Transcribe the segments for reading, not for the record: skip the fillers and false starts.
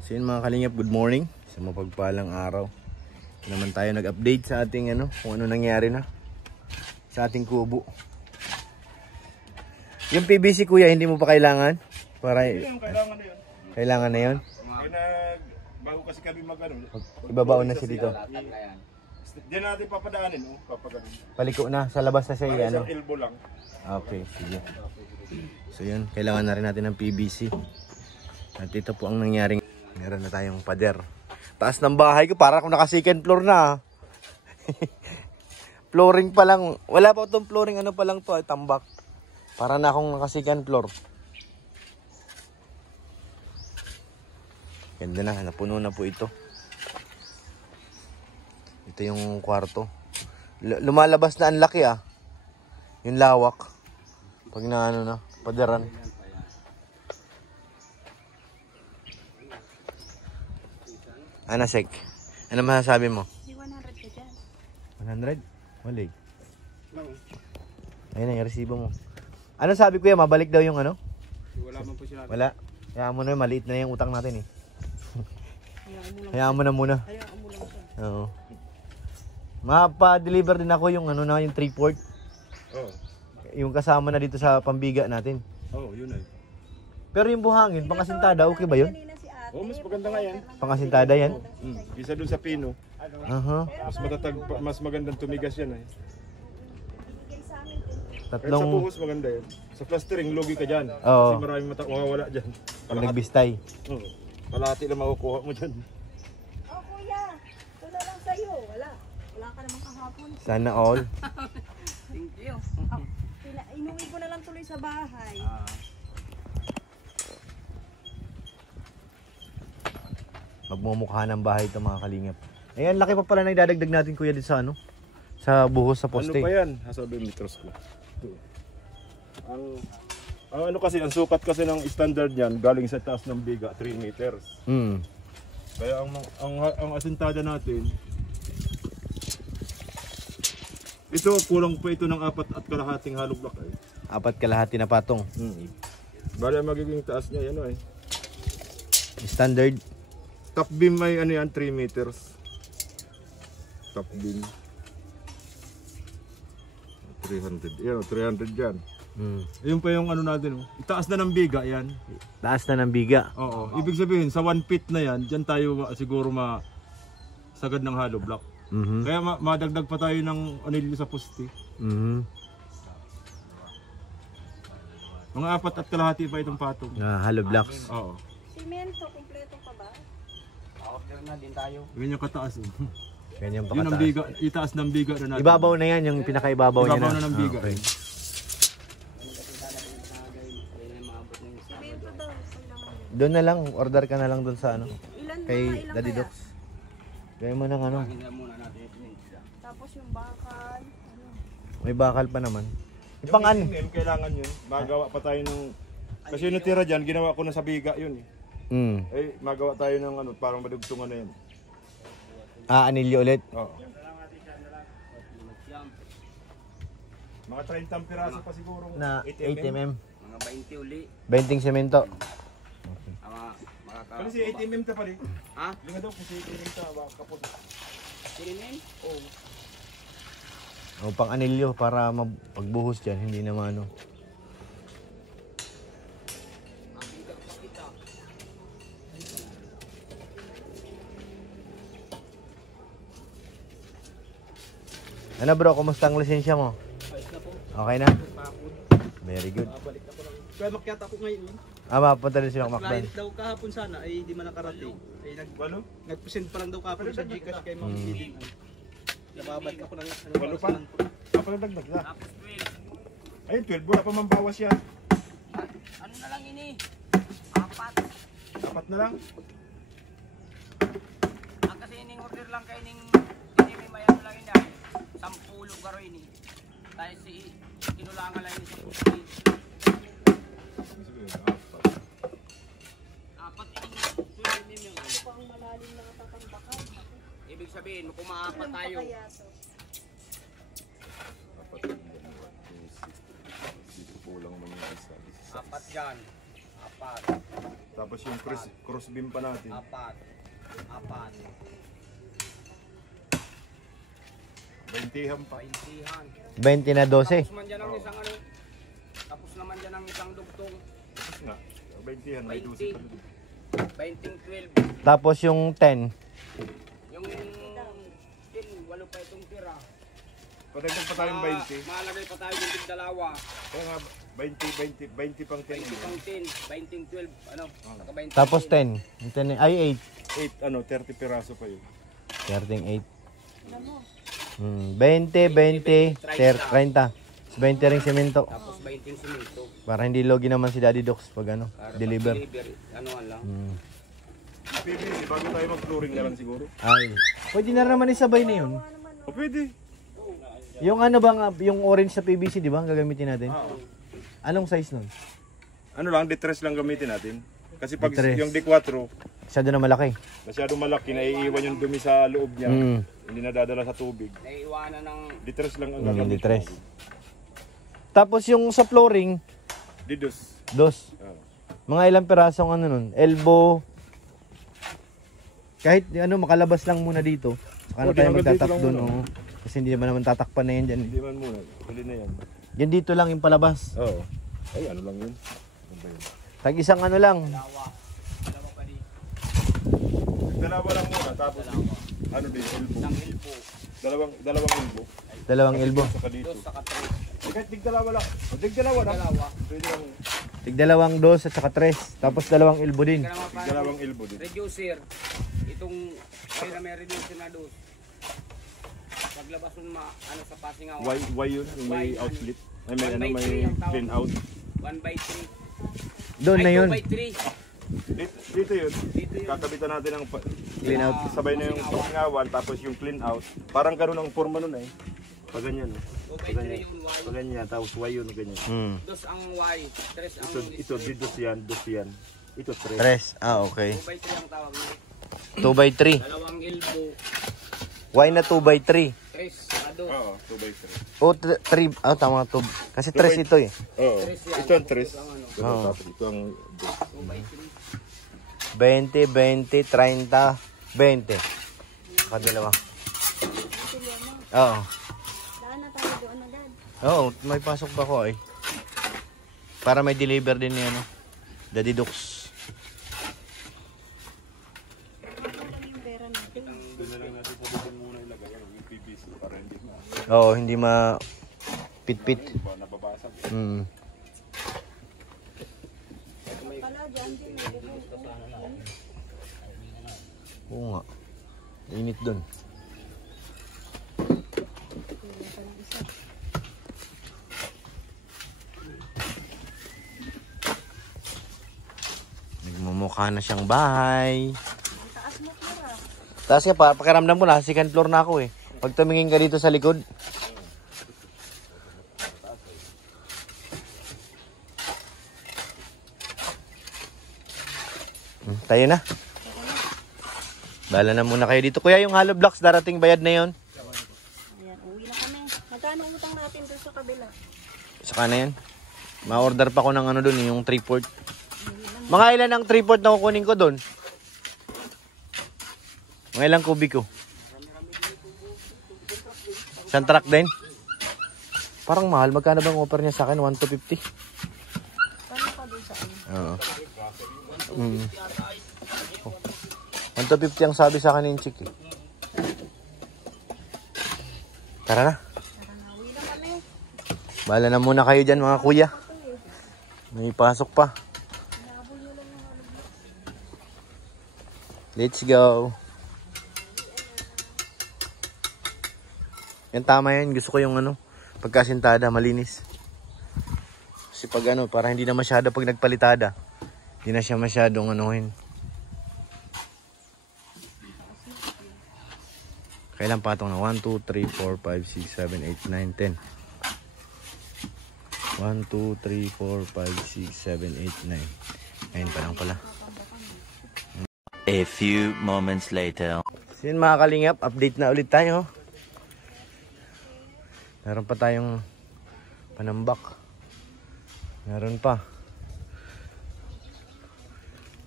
So yun mga kalingap, good morning. Sa mapagpalang araw. Naman tayo nag-update sa ating kung ano nangyari na sa ating kubo. Yung PVC kuya, hindi mo pa kailangan? Para kailangan na yun. Kailangan na yun? Bago kasi kami Ibabaon na siya dito. Diyan natin papadaanin, papagaling. Paliko na, sa labas na siya Isang elbow lang. Okay, sige. So yun, kailangan na rin natin ng PVC. At ito po ang nangyaring. Meron na tayong pader. Taas ng bahay ko, para akong naka second floor na. Flooring pa lang. Wala pa itong flooring, ano pa lang to, tambak. Para na akong naka second floor. Ganda na, napuno na po ito. Ito yung kwarto. Lumalabas na ang laki yung lawak. Pag na na, paderan. Anasek, ano masasabi mo? 100 ka dyan. 100? Wali. Ayun na yung resibo mo. Ano sabi kuya, mabalik daw yung ano? Wala man po sila. Wala. Hayaan mo na, maliit na yung utang natin Hayaan mo na muna. Hayaan mo lang siya. Oo. Mapa-deliver din ako yung yung 3/4. Oo. Yung kasama na dito sa pambiga natin. Oo, yun ay. Pero yung buhangin, pangasintada, okay ba yun? Oo, mas maganda nga yan. Pangasintada yan? Isa dun sa pino. Mas matatag, mas magandang tumigas yan ay. Kahit sa Tatlong buhos maganda yan. Sa plastering, lugi ka dyan. Oo. Kasi maraming mawawala dyan. pag nagbistay. Oo. Kalahati lang makukuha mo dyan. Oh kuya, wala lang sa'yo. Wala. Wala ka namang kahapon. Sana all. Thank you. Inuwi ko na lang tuloy sa bahay. Magmumukha ng bahay ito mga kalingap. Ayan, laki pa pala na idadagdag natin kuya dito sa sa buhos sa poste. Ano pa yan? Hasabi meters ko. Ang kasi, ang sukat kasi ng standard niyan, galing sa taas ng biga, 3 meters. Kaya ang asintada natin, ito, kulang pa ito ng 4.5 hollow block eh. 4.5 na patong. Bale, magiging taas niya, yan o eh. Standard. Top beam may 3 meters. Top beam. 300. Yan, 300 dyan. Ayun pa yung natin. Itaas na ng biga yan. Taas na ng biga. Oo. Ibig sabihin, sa 1 feet na yan, dyan tayo siguro sagad ng hollow block. Kaya madagdag pa tayo ng anilyo sa poste. Mga 4.5 pa itong patong. Hollow blocks. Oo. Simento, kumpleto pa ba? Order na din tayo. Ganyan kataas. Ganyan pa Yun ang kataas. biga, itaas ng biga na natin. Ibabaw na yan, yung pinakaibabaw niya Ibabaw na. na ng biga. Okay. Simento daw. Kailangan yun. Doon na lang, order ka na lang doon sa Ilan kay ilang Daddy kaya? Docs. Gawin mo ng Muna natin ito. Tapos yung bakal. may bakal pa naman. Yung Pang ano? itim, kailangan yun. Magawa pa tayo ng... Kasi yung natira dyan, ginawa ko na sa biga yun eh. Eh, magawa tayo ng parang madugtungan na yan. Anilyo ulit. Oo. Mga 30 piraso pa siguro. Na 8mm. Mga 20 uli. 20 semento. Kasi si 8mm ta pala. Ha? Hindi nga daw kasi 8mm ta kapon. Sirinin? Oo. O pang anilyo para pagbuhos dyan, hindi naman Ano bro, kumusta ang lisensya mo? Ayos na po. Okay na? Very good. Balik ako lang. Kaya makyat ako ngayon. Mapunta rin si Macmacdan. Client daw kahapon sana ay di man nakarating. Ay nag-present pa lang daw kahapon sa Gcash kay Ma'am Diding. Nababalik ako ng Walo pa? Pala dagdag na. Ayun, 12. Wala pa mambawas yan. Ano na lang ini? 4 na lang. Kasi ining order lang kay ining hindi may mayan lang ina. 10 garo ini. Tayo si kinulangan lang ini sa pusti. Sige, 4 ining Ano pa ang malalim na tatambakan? ibig sabihin, kung maapat tayo. Kaya to. Kulang man yung isa. 4 dyan. 4. Tapos yung cross beam pa natin. Apat. 20 pa. 20. 20 na 12. Tapos man dyan ang isang ano. Tapos naman dyan ang isang dugtong. Tapos nga. 20 may 20. 12 pa. 20, 12. Tapos yung 10. Yung 10, walo pa itong tira. Padagdag pa tayong 20. Malagay pa tayo yung dalawa. Kaya nga 20 pang 10. 20 pang 10, 20, 12, ano? Saka 20, Tapos 10. Yung 10 ay 8 ano 30 piraso pa yun. 8. 13 Alam mo, 8. 20, 20, 30. 20 ring semento. tapos 20 simento. Para hindi logi naman si Daddy Docs pag ano, Para deliver. Ano lang. PVC, bago tayo mag-flooring na lang siguro. Ay. Pwede na naman isabay na yun. O pwede. Yung ano bang, yung orange sa PVC, di ba? Ang gagamitin natin. Anong size nun? Ano lang, detress lang gamitin natin. Kasi pag Detress. yung D4, Masyado na malaki. masyado malaki, naiiwan yung dumi sa loob niya. Hindi nadadala sa tubig. Naiiwanan ng Detress lang ang Hindi gagamitin. tres. Tapos yung sa flooring, Didos. dos. Oh. Mga ilang pirasong ano nun? Elbow. Kahit ano, makalabas lang muna dito. Saka na Oh, tayo di hanggang dito magtatak lang doon. muna. Oh. Kasi hindi naman tatakpan na yan dyan. Hindi man muna, huli na yan. Yan dito lang yung palabas. Oo. Ay, ano lang yun? Ano ba yun? Tag isang ano lang. dalawa. Dalawa pa din. Dalawa lang muna, tapos ano din, elbow. Isang elbow. Dalawang elbow. Dalawang elbow. Saka dito. Dos, saka 3. Eh, kahit dig dalawa lang. O dig dalawa lang. Dalawa. Pwede lang Tig dalawang dos at saka tres. Tapos dalawang elbow din. Kaya naman dig pa, dalawang elbow din. reducer. Itong, kaya na may reducer na dos. Paglabas mo ano sa pasingaw. Y yun, yung may Y, outlet. Ay, may One ano, by may three ang tawag. clean out. 1/3. Doon na yun. 2/3. Dito yun. Dito yun. Kakabitan natin ang Clean out. sabay na yung pasingawan, tapos yung clean out. Parang ganun ang forma nun eh. Pag ganyan. Pag 2/3 ganyan. yung Y. Pag ganyan, tapos Y yun, ganyan. Dos ang Y. Tres ang Ito, dos yan. Ito, tres. Tres. Ah, okay. 2/3 ang tawag niya. 2x3. Dalawang elbow. Why na 2x3? Tres. Dos. Oo, 2x3. O 3. Ah, tama. Kasi tres ito eh. Oo, Tres yan. ito ang tres. Ang ano. Ganun, tapos ito ang 2/3. 20, 20, 30, 20. Kadalawa. Oo. daan na tayo doon agad. Oo, may pasok pa ko eh. Para may deliver din ni ano. Daddy Docs. Ano yung pera natin? doon na lang natin pwede muna ilagay yung PVC para hindi Oo, hindi ma pit-pit. nababasag. Pala, dyan din. May bubong. Oo nga. Init dun. Nagmumukha na siyang bahay. Ang taas mo, Kira. Taas ka pa, pakiramdam mo na, second floor na ako eh. Pag tumingin ka dito sa likod. Tayo na. Bala na muna kayo dito. Kuya, yung hollow blocks, darating bayad na yon. Ayan, uwi na kami. Magkano utang natin doon sa kabila? Saka na yan. Ma-order pa ko ng ano dun, yung 3/4. Mga ilan ang 3/4 na kukunin ko dun? Mga ilang kubiko? Isang truck din? Parang mahal. Magkano bang offer niya sa akin? 1,250? Paano pa doon sa ano? Oo. 1,250 ang sabi sa akin ng chick eh. Tara na. Tara na, uwi na kami. Bahala na muna kayo dyan mga kuya. May pasok pa. Nabol nyo lang yung ano. Let's go. Yan tama yan. Gusto ko yung ano, pagkasintada, malinis. Kasi pag ano, para hindi na masyado pag nagpalitada. Hindi na siya masyadong anuhin. Kailan patong na? 1, 2, 3, 4, 5, 6, 7, 8, 9, 10. 1, 2, 3, 4, 5, 6, 7, 8, 9. Ayun pa lang pala. A few moments later. So yun mga kalingap, update na ulit tayo. Meron pa tayong panambak. Meron pa.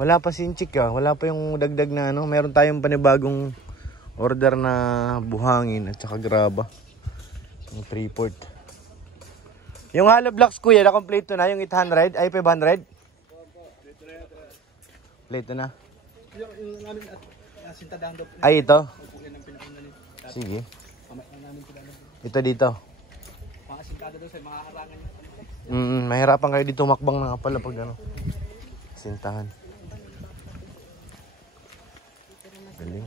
Wala pa si Inchik wala pa yung dagdag na ano. Meron tayong panibagong order na buhangin at saka graba. Yung 3/4. Yung hollow blocks kuya, na-complete na yung 800 ay 500. Complete na. Yung namin at sintadahan daw. Ay ito. Yan ang pinauna nito. Sige. Kamay na namin sila. Ito dito. Mga sintada daw sa mga harangan niya. Mahirapan kayo dito makbang na nga pala pag ano. Sintahan. Galing.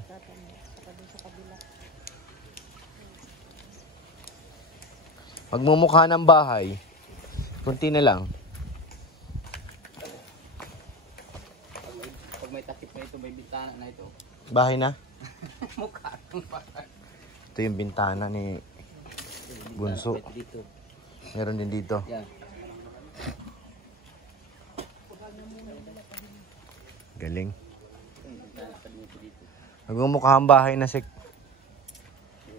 Magmumukha ng bahay. Kunti na lang. Pag may takip na ito, may bintana na ito. Bahay na. Mukha ng bahay. Ito yung bintana ni Bunso. Dito. Meron din dito. Yan. Galing. Magmumukha ang bahay na sik.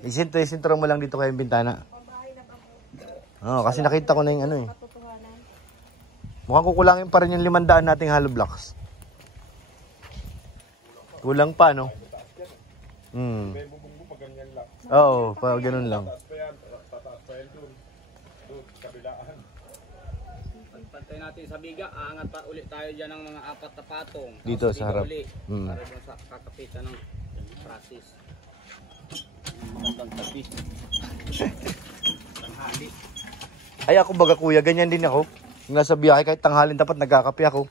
Isintro mo lang dito kayong bintana. Oo, kasi nakita ko na yung ano eh. Mukhang kukulangin pa rin yung 500 nating hollow blocks. Kulang pa, no? May bubunggo pag ganyan lang. Oo, pa ganun lang. Tataas pa yan doon. Doon, kabilaan. Pagpantay natin sa biga, aangat pa ulit tayo dyan ng mga 4 na patong. Dito Tapos sa harap. Uli, Mm. para dun sa kakapitan ng practice. Magandang tabi. Tanghali. Ay ako baga kuya, ganyan din ako. Yung nasa biyahe kahit tanghalin dapat nagkakape ako.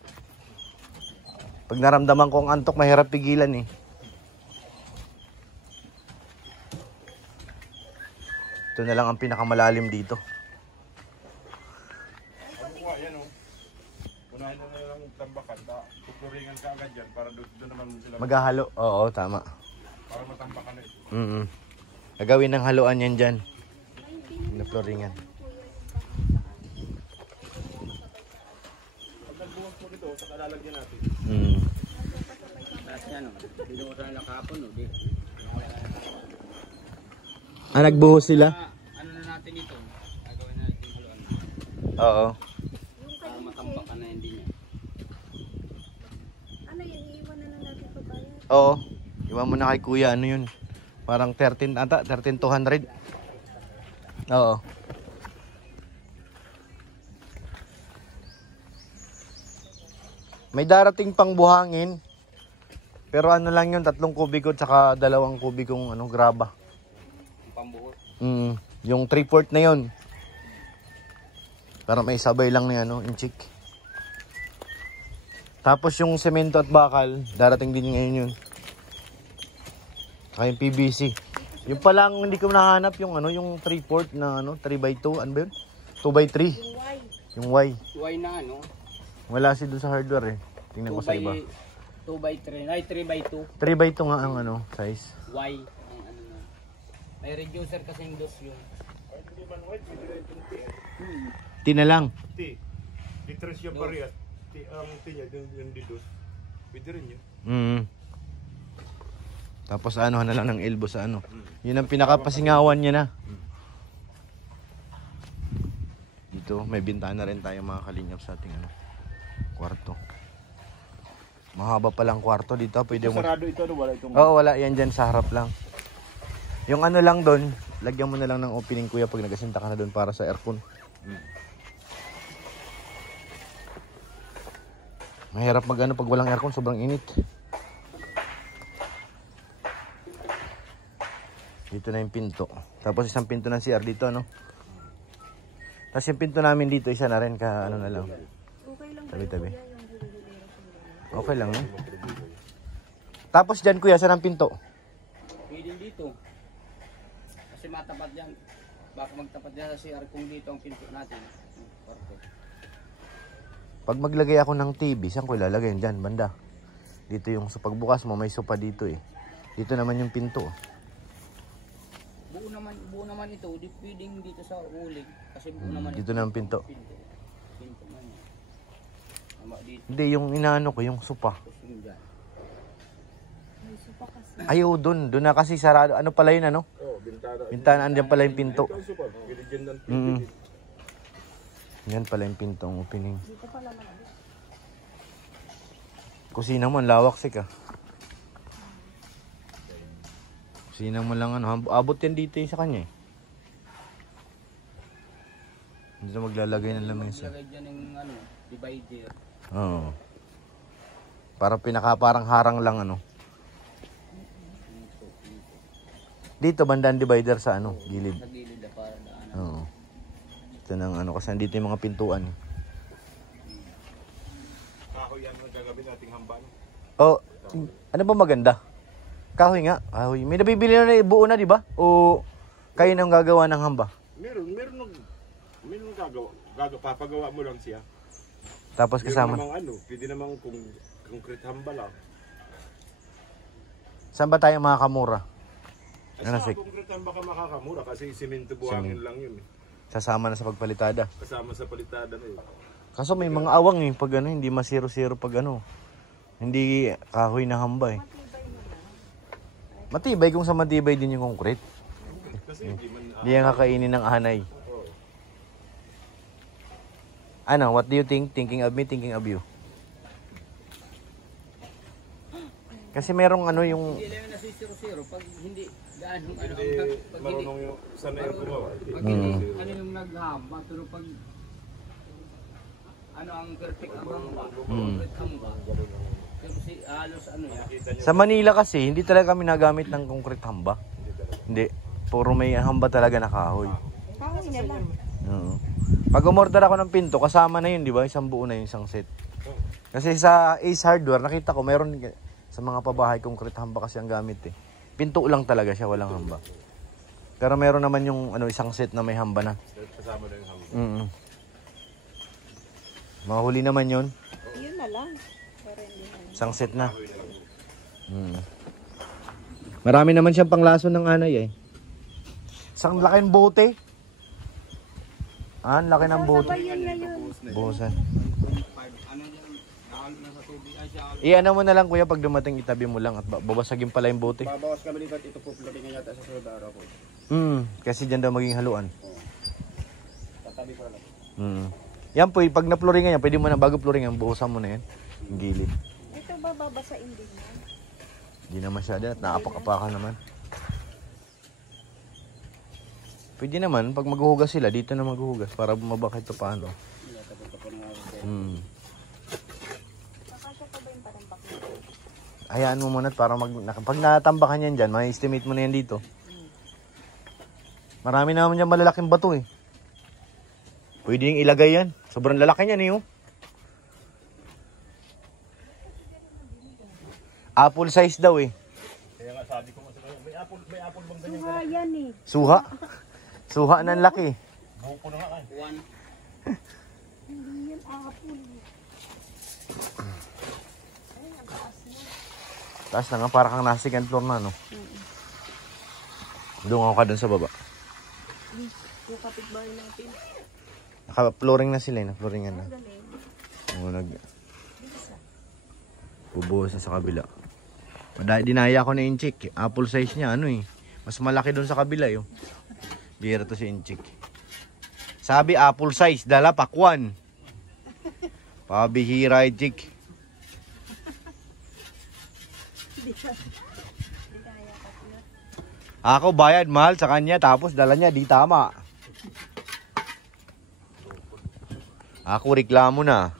Pag naramdaman ko ang antok, mahirap pigilan eh. Ito na lang ang pinakamalalim dito. Ano nga, yan o. Unahin na lang tambakan. Tuturingan ka agad yan para doon naman sila. Maghahalo. Oo, tama. Para matambakan na ito. Gagawin ng haluan yan dyan. Na floringan. Pag nagbuwag po dito, saka lalagyan natin. Tapos yan o. Binuha na kahapon o. Di. Nagbuhos sila? Ano na natin ito? Gagawin na natin yung haluan. Oo. Para matambakan na hindi niya. Ano yun, iiwan na lang natin ito tayo. Oo. Iwan mo na kay kuya. Ano yun? Parang 13 ata. 13,200. Oo. May darating pang buhangin. Pero ano lang yun, 3 kubiko at saka 2 kubikong ano, graba. Pambuhos. Yung 3/4 na yun. Para may sabay lang na ano, inchik. Tapos yung semento at bakal, darating din ngayon yun. Saka yung PVC. Yung palang hindi ko nahanap yung ano, yung 3/4 na ano, 3x2, ano ba yun? 2x3. Yung Y. Why na ano? Wala si doon sa hardware eh. Tingnan ko sa iba. 2x3. Ay, 3x2. 3x2 nga ang ano, size. Y. Ang ano na. May reducer kasi yung dos yung. T na lang. T. Di-tres yung parehas. Ang T niya, yung didos. Pwede rin yun. Tapos ano na lang ng elbow sa ano. Yun ang pinakapasingawan niya na. Dito, may bintana rin tayo mga kalinyap sa ating ano, kwarto. Mahaba palang kwarto dito. Pwede mo. Sarado ito, ano? Wala itong... Oo, wala. Yan dyan sa harap lang. Yung ano lang doon, lagyan mo na lang ng opening kuya pag nagasinta ka na doon para sa aircon. Mahirap mag ano pag walang aircon, sobrang init. Dito na yung pinto. Tapos isang pinto ng CR dito, no? Tapos yung pinto namin dito, isa na rin ka, ano na lang. Okay lang ba Tabi-tabi. kuya, yung bililira? Okay lang, no? Tapos dyan, kuya, saan ang pinto? Pwede dito. Kasi matapat yan. Baka magtapat yan sa CR kung dito ang pinto natin. Kwarto. Pag maglagay ako ng TV, saan ko ilalagay? Dyan, banda. Dito yung sa pagbukas mo, may sopa dito eh. Dito naman yung pinto. Buo naman ito. Di pwedeng dito sa uling. Kasi buo naman Dito na ang pinto. Pinto man yan. Tama dito. Hindi, yung inaano ko, yung sopa. Tapos yung dyan. May supa kasi. Ayaw, dun na kasi sarado. Ano pala yun, ano? Oh, bintana. Bintana, andyan pala yung pinto. Ito ang supad. Pwede dyan ng Yan pala yung pinto, ang opening. Dito pala naman. Kusina mo, ang lawak sik ah. Kusina mo lang ano, abot yan dito sa kanya eh. Dito maglalagay ng lamesa. Lagay dyan ng ano, divider. Oo. Parang harang lang ano. Dito bandang divider sa ano, gilid. Sa gilid na para daan. Oo. Ito nang ano kasi dito yung mga pintuan. Kahoy yan ang gagawin nating hamban. Oh, ano ba maganda? Kahoy nga, kahoy. May nabibili na buo na, di ba? O kayo nang gagawa ng hamba? Meron gagawa. Papagawa mo lang siya. Tapos kasama. Pwede namang kung concrete hamba lang. Saan ba tayo makakamura? Ay, Ano, sa Sik? concrete hamba ka makakamura kasi simento buhangin lang yun eh. Sasama na sa pagpalitada. Kasama sa palitada na yun. Kaso may mga awang eh, pag ano, hindi masiro-siro pag ano. Hindi kahoy na hamba eh. Matibay kung sa matibay din yung concrete. Kasi hindi man... Hindi yan kakainin ng anay. Ano, what do you think? Thinking of me, thinking of you. Kasi merong ano yung... Hindi lang nasisiro-siro pag hindi daan yung ano. Hindi Pag hindi, marunong yung sana yung gumawa. pag hindi, ano yung naghahamba. Pero pag ano ang perfect abang ba? Perfect hamba. Pero si halos ano yan. Sa Manila kasi, hindi talaga kami nagamit ng concrete hamba. Hindi. Puro may hamba talaga na kahoy. Kahoy na lang. Oo. Pag umorder ako ng pinto, kasama na yun, di ba? Isang buo na yun, isang set. Kasi sa Ace Hardware, nakita ko, meron sa mga pabahay, concrete hamba kasi ang gamit eh. Pinto lang talaga siya, walang hamba. Pero meron naman yung ano, isang set na may hamba na. Kasama na yung hamba. Mahuli naman yun. Yun na lang. Pero hindi na lang. Isang set na. Marami naman siyang panglason ng anay eh. Isang laki ng bote. Ang laki ng bote. Sabay yun na yun. Buhusan. Ano yan, nakalo na sa tubig. Ay siya. Iyan mo na lang kuya pag dumating itabi mo lang at babasagin pala yung bote. Babawas kami dito at ito po flooding yata sa sunod araw ko. Kasi dyan daw maging haluan. Tatabi ko lang. Yan po, pag na-flooringan yan, pwede mo na bago flooringan, buhusan mo na yan. Yung gilid. Ito ba babasain din yan? Hindi na masyado at naapak-apakan naman. Pwede naman, pag maghuhugas sila, dito na maghuhugas para bumaba kahit paano. Kakasya pa ba yung parang nito? Hayaan mo muna para pag natambakan yan dyan, ma-estimate mo na yan dito. Marami naman dyan malalaking bato eh. Pwede yung ilagay yan. Sobrang lalaki niyan eh. Oh. Apple size daw eh. Kaya nga sabi ko may apple bang ganyan? Suha yan eh. Suha. Suha ng laki. Buko na nga eh. Hindi yan apple. Ay, ang taas na. Taas na nga, para kang nasa second floor na, no? Doon ako ka dun sa baba. Yung kapitbahay natin. Naka-flooring na sila, na-flooringan na. Galing. Bubuhos na sa kabila. Dinaya ko na yung chick. Apple size niya, ano eh. Mas malaki dun sa kabila, yun. Bira to si Inchik. Sabi apple size, dala pakwan. Pabihira yung chick. Ako bayad mahal sa kanya, tapos dala niya, di tama. Ako reklamo na.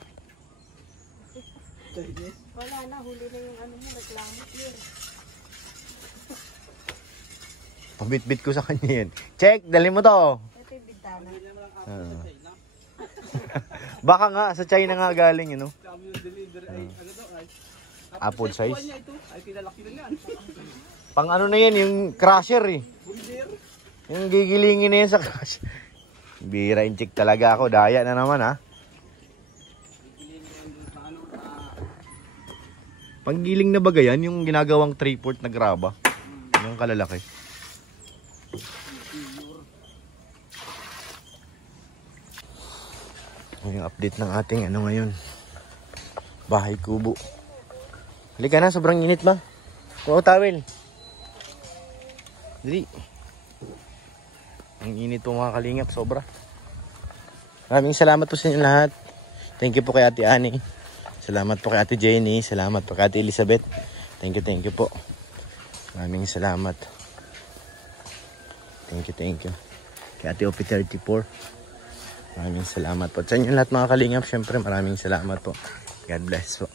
Wala na, huli na yung ano mo, reklamo yun. Pabit-bit ko sa kanya yan. Check, dali mo to. Ito yung bintana. Baka nga, sa China nga galing, you know? Kami yung deliver ay ano daw ay. Apple size. Niya ito ay pinalaki na yan. Pang ano na yan, yung crusher eh. Yung gigilingin na yan sa crusher. Bira yung chick talaga ako. Daya na naman ha. Panggiling na baga yan, yung ginagawang 3/4 na graba. Yung kalalaki. Yung update ng ating ano ngayon. Bahay kubo. Halika na, sobrang init ba? Oo, towel. Dali. Ang init po mga kalingap, sobra. Maraming salamat po sa inyo lahat. Thank you po kay Ate Ani Salamat po kay Ate Jenny. Salamat po kay Ate Elizabeth. Thank you po. Maraming salamat. Thank you. Kay Ate OP34. Maraming salamat po. Sa inyo lahat mga kalingap, syempre maraming salamat po. God bless po.